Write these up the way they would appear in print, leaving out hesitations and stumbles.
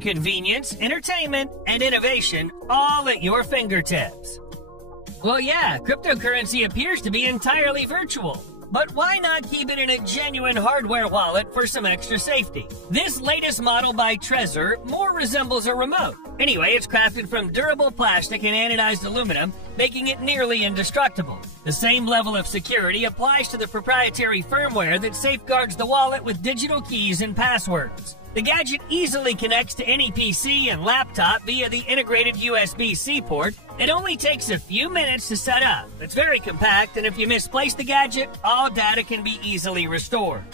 Convenience, entertainment, and innovation all at your fingertips. Well, yeah, cryptocurrency appears to be entirely virtual. But why not keep it in a genuine hardware wallet for some extra safety? This latest model by Trezor more resembles a remote. Anyway, it's crafted from durable plastic and anodized aluminum, making it nearly indestructible. The same level of security applies to the proprietary firmware that safeguards the wallet with digital keys and passwords. The gadget easily connects to any PC and laptop via the integrated USB-C port. It only takes a few minutes to set up. It's very compact, and if you misplace the gadget, all data can be easily restored.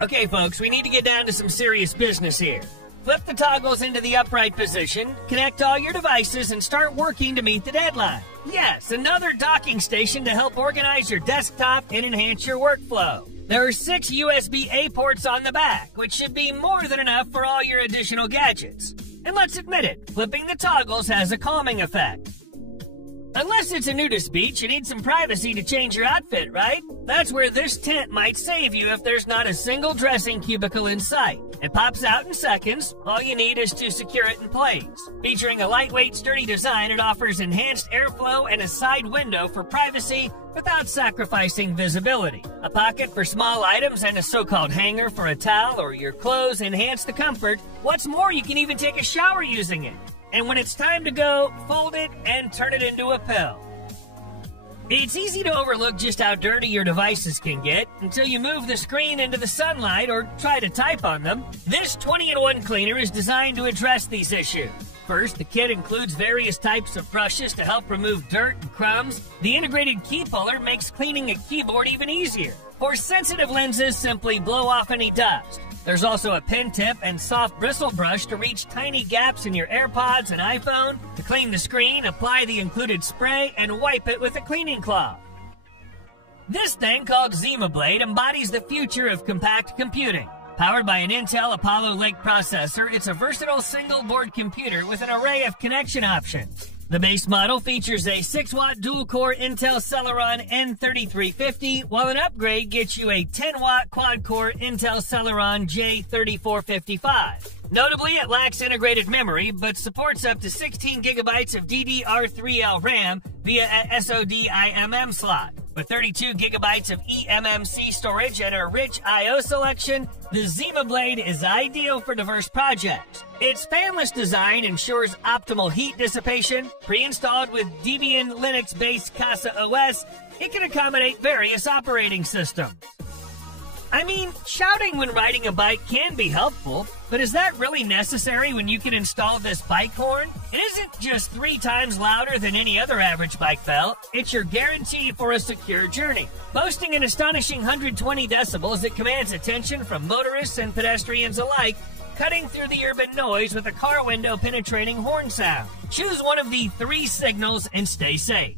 Okay, folks, we need to get down to some serious business here. Flip the toggles into the upright position, connect all your devices, and start working to meet the deadline. Yes, another docking station to help organize your desktop and enhance your workflow. There are 6 USB-A ports on the back, which should be more than enough for all your additional gadgets. And let's admit it, flipping the toggles has a calming effect. Unless it's a nudist beach, you need some privacy to change your outfit, right? That's where this tent might save you if there's not a single dressing cubicle in sight. It pops out in seconds. All you need is to secure it in place. Featuring a lightweight, sturdy design, it offers enhanced airflow and a side window for privacy without sacrificing visibility. A pocket for small items and a so-called hanger for a towel or your clothes enhance the comfort. What's more, you can even take a shower using it. And when it's time to go, fold it and turn it into a pill. It's easy to overlook just how dirty your devices can get until you move the screen into the sunlight or try to type on them. This 20-in-1 cleaner is designed to address these issues. First, the kit includes various types of brushes to help remove dirt and crumbs. The integrated key puller makes cleaning a keyboard even easier. For sensitive lenses, simply blow off any dust. There's also a pen tip and soft bristle brush to reach tiny gaps in your AirPods and iPhone. To clean the screen, apply the included spray and wipe it with a cleaning cloth. This thing, called ZimaBlade, embodies the future of compact computing. Powered by an Intel Apollo Lake processor, it's a versatile single-board computer with an array of connection options. The base model features a 6-watt dual-core Intel Celeron N3350, while an upgrade gets you a 10-watt quad-core Intel Celeron J3455. Notably, it lacks integrated memory, but supports up to 16 gigabytes of DDR3L RAM via a SODIMM slot. With 32 gigabytes of eMMC storage and a rich I/O selection, the ZimaBlade is ideal for diverse projects. Its fanless design ensures optimal heat dissipation. Pre-installed with Debian Linux-based Casa OS, it can accommodate various operating systems. I mean, shouting when riding a bike can be helpful, but is that really necessary when you can install this bike horn? It isn't just 3 times louder than any other average bike bell, it's your guarantee for a secure journey. Boasting an astonishing 120 decibels, it commands attention from motorists and pedestrians alike, cutting through the urban noise with a car window penetrating horn sound. Choose one of the 3 signals and stay safe.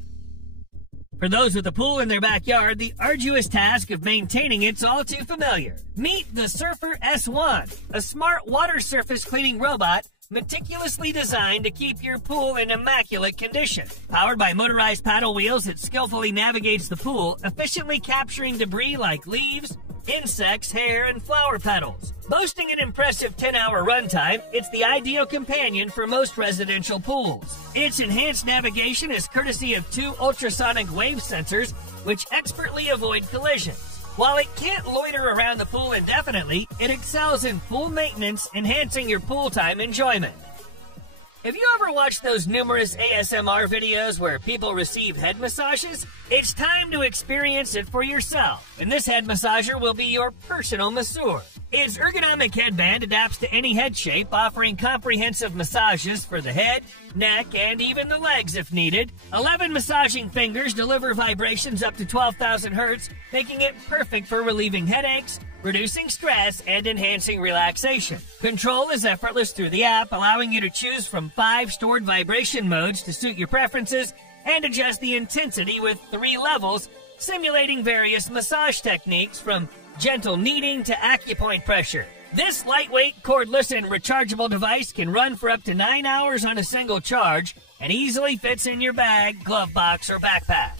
For those with a pool in their backyard, the arduous task of maintaining it's all too familiar. Meet the Surfer S1, a smart water surface cleaning robot meticulously designed to keep your pool in immaculate condition. Powered by motorized paddle wheels, it skillfully navigates the pool, efficiently capturing debris like leaves, insects, hair, and flower petals. Boasting an impressive 10-hour runtime, it's the ideal companion for most residential pools. Its enhanced navigation is courtesy of 2 ultrasonic wave sensors, which expertly avoid collisions. While it can't loiter around the pool indefinitely, it excels in pool maintenance, enhancing your pool time enjoyment. Have you ever watched those numerous ASMR videos where people receive head massages? It's time to experience it for yourself, and this head massager will be your personal masseur. Its ergonomic headband adapts to any head shape, offering comprehensive massages for the head, neck, and even the legs if needed. 11 massaging fingers deliver vibrations up to 12,000 hertz, making it perfect for relieving headaches, reducing stress, and enhancing relaxation. Control is effortless through the app, allowing you to choose from 5 stored vibration modes to suit your preferences and adjust the intensity with 3 levels, simulating various massage techniques from gentle kneading to acupoint pressure. This lightweight, cordless, and rechargeable device can run for up to 9 hours on a single charge and easily fits in your bag, glove box, or backpack.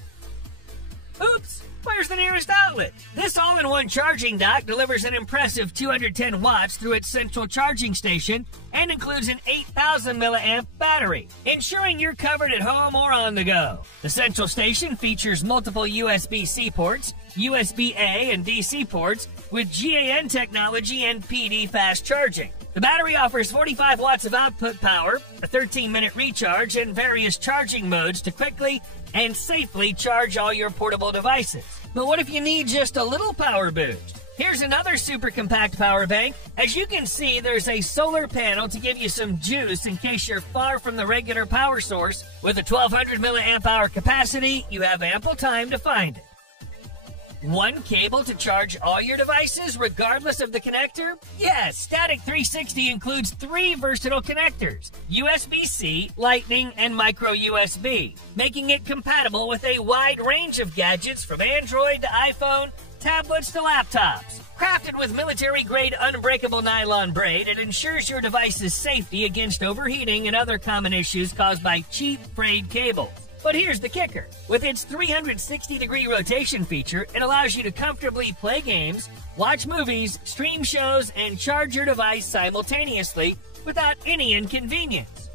Oops! Where's the nearest outlet? This all-in-one charging dock delivers an impressive 210 watts through its central charging station and includes an 8,000 milliamp battery, ensuring you're covered at home or on the go. The central station features multiple USB-C ports, USB-A and DC ports with GAN technology and PD fast charging. The battery offers 45 watts of output power, a 13-minute recharge, and various charging modes to quickly and safely charge all your portable devices. But what if you need just a little power boost? Here's another super compact power bank. As you can see, there's a solar panel to give you some juice in case you're far from the regular power source. With a 1200 milliamp hour capacity, you have ample time to find it. One cable to charge all your devices regardless of the connector? Yes, Static 360 includes 3 versatile connectors, USB-C, Lightning, and micro USB, making it compatible with a wide range of gadgets from Android to iPhone, tablets to laptops. Crafted with military-grade unbreakable nylon braid, it ensures your device's safety against overheating and other common issues caused by cheap frayed cables. But here's the kicker. With its 360-degree rotation feature, it allows you to comfortably play games, watch movies, stream shows, and charge your device simultaneously without any inconvenience.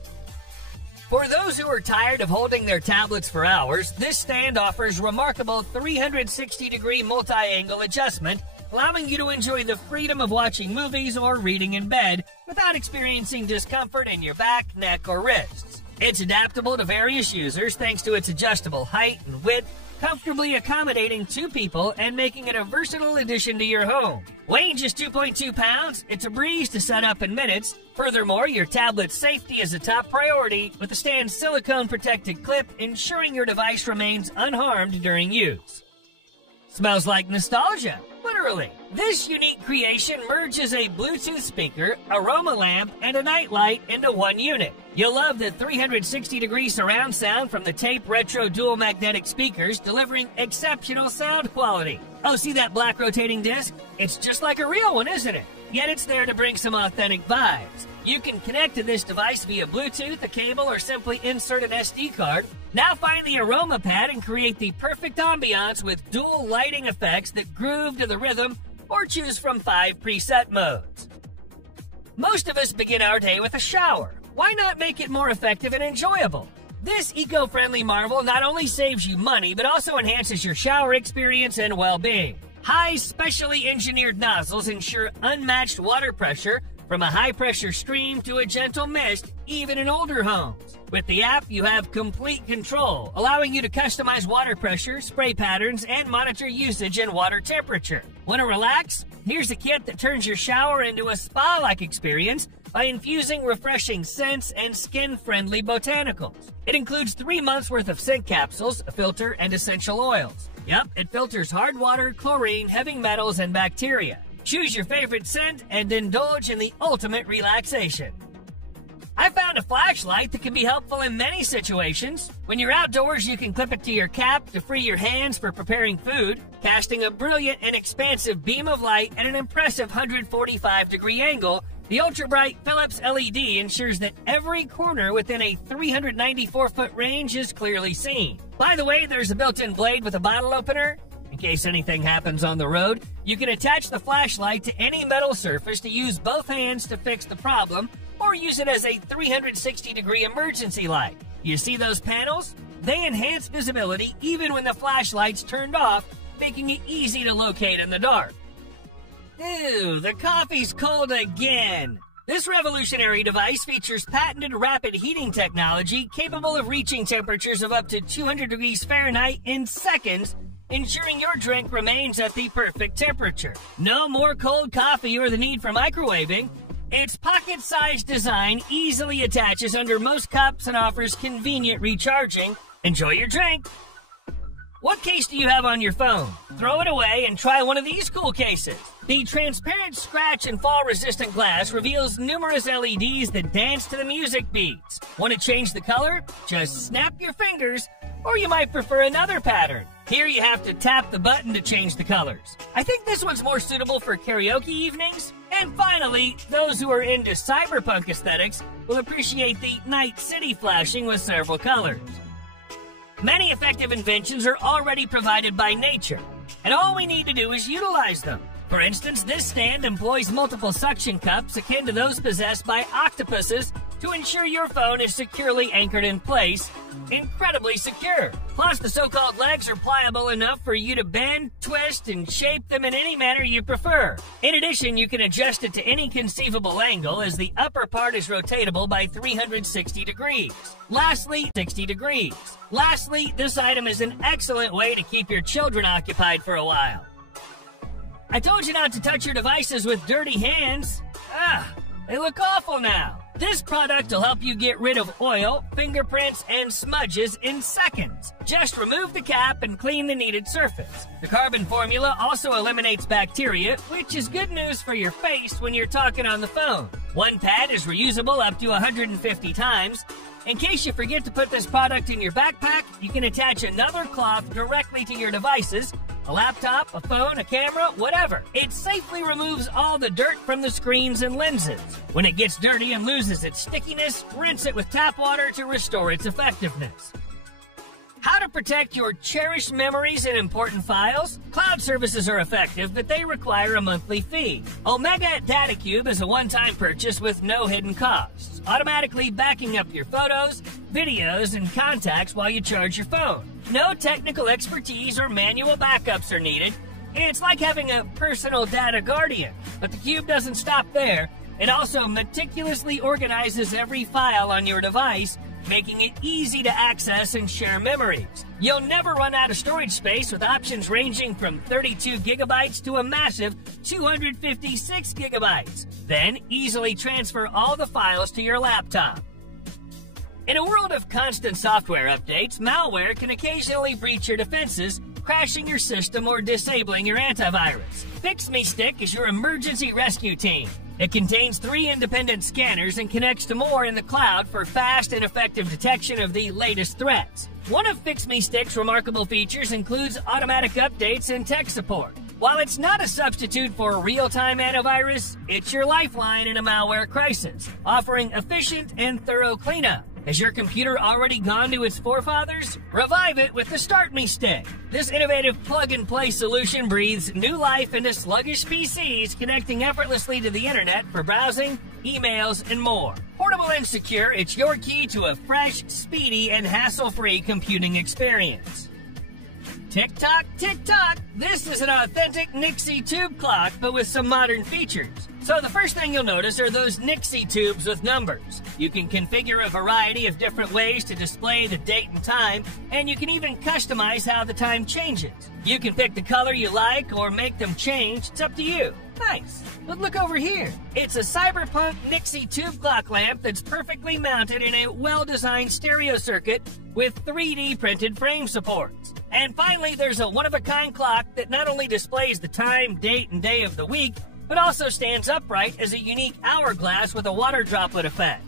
For those who are tired of holding their tablets for hours, this stand offers remarkable 360-degree multi-angle adjustment, allowing you to enjoy the freedom of watching movies or reading in bed without experiencing discomfort in your back, neck, or wrists. It's adaptable to various users thanks to its adjustable height and width, comfortably accommodating 2 people and making it a versatile addition to your home. Weighing just 2.2 pounds, it's a breeze to set up in minutes. Furthermore, your tablet's safety is a top priority, with the stand's silicone-protected clip ensuring your device remains unharmed during use. Smells like nostalgia, literally. This unique creation merges a Bluetooth speaker, aroma lamp, and a nightlight into one unit. You'll love the 360-degree surround sound from the Tape Retro dual magnetic speakers, delivering exceptional sound quality. Oh, see that black rotating disc? It's just like a real one, isn't it? Yet it's there to bring some authentic vibes. You can connect to this device via Bluetooth, a cable, or simply insert an SD card. Now find the aroma pad and create the perfect ambiance with dual lighting effects that groove to the rhythm, or choose from 5 preset modes. Most of us begin our day with a shower. Why not make it more effective and enjoyable? This eco-friendly marvel not only saves you money, but also enhances your shower experience and well-being. Hi's specially engineered nozzles ensure unmatched water pressure, from a high-pressure stream to a gentle mist, even in older homes. With the app, you have complete control, allowing you to customize water pressure, spray patterns, and monitor usage and water temperature. Want to relax? Here's a kit that turns your shower into a spa-like experience by infusing refreshing scents and skin-friendly botanicals. It includes 3 months worth of scent capsules, a filter, and essential oils. Yep, it filters hard water, chlorine, heavy metals, and bacteria. Choose your favorite scent and indulge in the ultimate relaxation. I found a flashlight that can be helpful in many situations. When you're outdoors, you can clip it to your cap to free your hands for preparing food, casting a brilliant and expansive beam of light at an impressive 145-degree angle. The ultra-bright Philips LED ensures that every corner within a 394-foot range is clearly seen. By the way, there's a built-in blade with a bottle opener. In case anything happens on the road, you can attach the flashlight to any metal surface to use both hands to fix the problem, or use it as a 360-degree emergency light. You see those panels? They enhance visibility even when the flashlight's turned off, making it easy to locate in the dark. Ew, the coffee's cold again. This revolutionary device features patented rapid heating technology capable of reaching temperatures of up to 200 degrees Fahrenheit in seconds, ensuring your drink remains at the perfect temperature. No more cold coffee or the need for microwaving. Its pocket-sized design easily attaches under most cups and offers convenient recharging. Enjoy your drink. What case do you have on your phone? Throw it away and try one of these cool cases. The transparent scratch and fall-resistant glass reveals numerous LEDs that dance to the music beats. Want to change the color? Just snap your fingers, or you might prefer another pattern. Here you have to tap the button to change the colors. I think this one's more suitable for karaoke evenings. And finally, those who are into cyberpunk aesthetics will appreciate the Night City flashing with several colors. Many effective inventions are already provided by nature. and all we need to do is utilize them. For instance, this stand employs multiple suction cups akin to those possessed by octopuses to ensure your phone is securely anchored in place. Incredibly secure. Plus, the so-called legs are pliable enough for you to bend, twist, and shape them in any manner you prefer. In addition, you can adjust it to any conceivable angle, as the upper part is rotatable by 360 degrees. Lastly, 60 degrees. Lastly, this item is an excellent way to keep your children occupied for a while. I told you not to touch your devices with dirty hands. They look awful now. This product will help you get rid of oil, fingerprints, and smudges in seconds. Just remove the cap and clean the needed surface. The carbon formula also eliminates bacteria, which is good news for your face when you're talking on the phone. One pad is reusable up to 150 times. In case you forget to put this product in your backpack, you can attach another cloth directly to your devices, a laptop, a phone, a camera, whatever. It safely removes all the dirt from the screens and lenses. When it gets dirty and loses its stickiness, rinse it with tap water to restore its effectiveness. How to protect your cherished memories and important files? Cloud services are effective, but they require a monthly fee. Omega DataCube is a one-time purchase with no hidden costs, automatically backing up your photos, videos, and contacts while you charge your phone. No technical expertise or manual backups are needed. It's like having a personal data guardian. But the Cube doesn't stop there. It also meticulously organizes every file on your device, making it easy to access and share memories. You'll never run out of storage space, with options ranging from 32 gigabytes to a massive 256 gigabytes. Then easily transfer all the files to your laptop. In a world of constant software updates, malware can occasionally breach your defenses, crashing your system or disabling your antivirus. FixMeStick is your emergency rescue team. It contains 3 independent scanners and connects to more in the cloud for fast and effective detection of the latest threats. One of FixMeStick's remarkable features includes automatic updates and tech support. While it's not a substitute for a real-time antivirus, it's your lifeline in a malware crisis, offering efficient and thorough cleanup. Has your computer already gone to its forefathers? Revive it with the StartMeStick. This innovative plug-and-play solution breathes new life into sluggish PCs, connecting effortlessly to the internet for browsing, emails, and more. Portable and secure, it's your key to a fresh, speedy, and hassle-free computing experience. Tick-tock, tick-tock, this is an authentic Nixie tube clock, but with some modern features. So the first thing you'll notice are those Nixie tubes with numbers. You can configure a variety of different ways to display the date and time, and you can even customize how the time changes. You can pick the color you like or make them change. It's up to you. Nice. But look over here. It's a cyberpunk Nixie tube clock lamp that's perfectly mounted in a well-designed stereo circuit with 3D printed frame supports. And finally, there's a one-of-a-kind clock that not only displays the time, date, and day of the week, but also stands upright as a unique hourglass with a water droplet effect.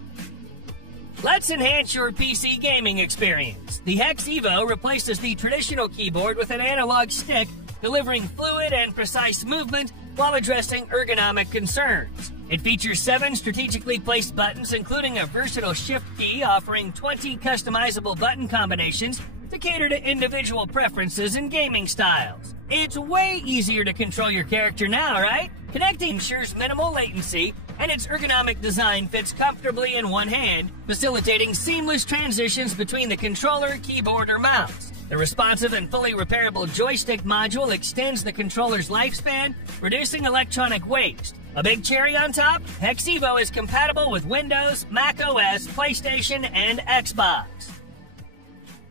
Let's enhance your PC gaming experience. The Hex Evo replaces the traditional keyboard with an analog stick, delivering fluid and precise movement while addressing ergonomic concerns. It features 7 strategically placed buttons, including a versatile shift key offering 20 customizable button combinations to cater to individual preferences and gaming styles. It's way easier to control your character now, right? Connecting ensures minimal latency, and its ergonomic design fits comfortably in one hand, facilitating seamless transitions between the controller, keyboard, or mouse. The responsive and fully repairable joystick module extends the controller's lifespan, reducing electronic waste. A big cherry on top, Hex Evo is compatible with Windows, Mac OS, PlayStation, and Xbox.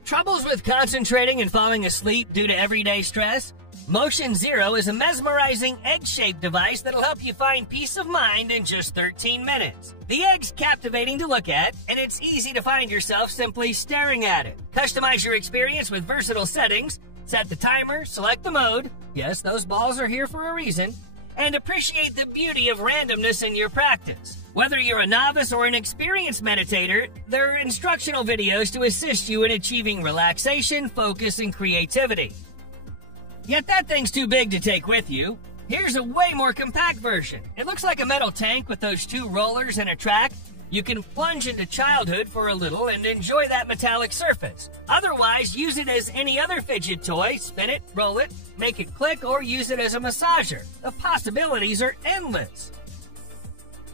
Troubles with concentrating and falling asleep due to everyday stress? Motion Zero is a mesmerizing egg-shaped device that'll help you find peace of mind in just 13 minutes. The egg's captivating to look at, and it's easy to find yourself simply staring at it. Customize your experience with versatile settings, set the timer, select the mode, yes, those balls are here for a reason, and appreciate the beauty of randomness in your practice. Whether you're a novice or an experienced meditator, there are instructional videos to assist you in achieving relaxation, focus, and creativity. Yet that thing's too big to take with you. Here's a way more compact version. It looks like a metal tank with those 2 rollers and a track, You can plunge into childhood for a little and enjoy that metallic surface. Otherwise, use it as any other fidget toy, spin it, roll it, make it click, or use it as a massager. The possibilities are endless.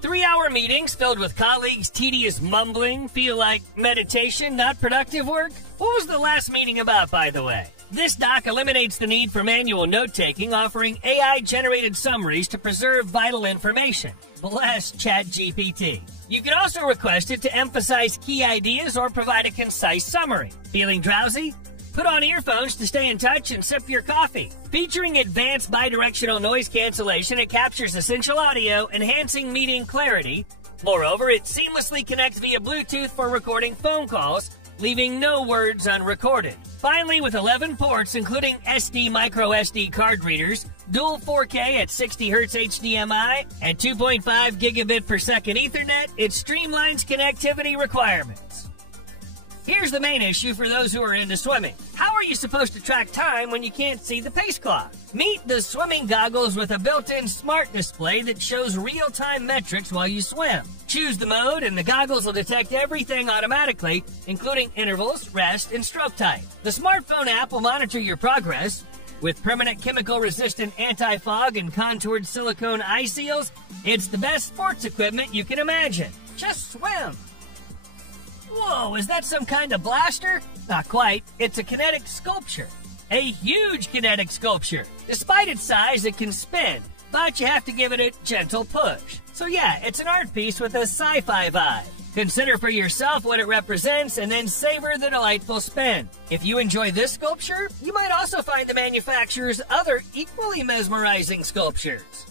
3-hour meetings filled with colleagues' tedious mumbling feel like meditation, not productive work? What was the last meeting about, by the way? This doc eliminates the need for manual note-taking, offering AI-generated summaries to preserve vital information. Bless ChatGPT. You can also request it to emphasize key ideas or provide a concise summary. Feeling drowsy? Put on earphones to stay in touch and sip your coffee. Featuring advanced bidirectional noise cancellation, it captures essential audio, enhancing meeting clarity. Moreover, it seamlessly connects via Bluetooth for recording phone calls, leaving no words unrecorded. Finally, with 11 ports, including SD micro SD card readers, dual 4K at 60 Hz HDMI, and 2.5 gigabit per second Ethernet, it streamlines connectivity requirements. Here's the main issue for those who are into swimming. How are you supposed to track time when you can't see the pace clock? Meet the swimming goggles with a built-in smart display that shows real-time metrics while you swim. Choose the mode and the goggles will detect everything automatically, including intervals, rest, and stroke type. The smartphone app will monitor your progress. With permanent chemical-resistant anti-fog and contoured silicone eye seals, it's the best sports equipment you can imagine. Just swim! Whoa, is that some kind of blaster? Not quite. It's a kinetic sculpture. A huge kinetic sculpture. Despite its size, it can spin, but you have to give it a gentle push. So yeah, it's an art piece with a sci-fi vibe. Consider for yourself what it represents and then savor the delightful spin. If you enjoy this sculpture, you might also find the manufacturer's other equally mesmerizing sculptures.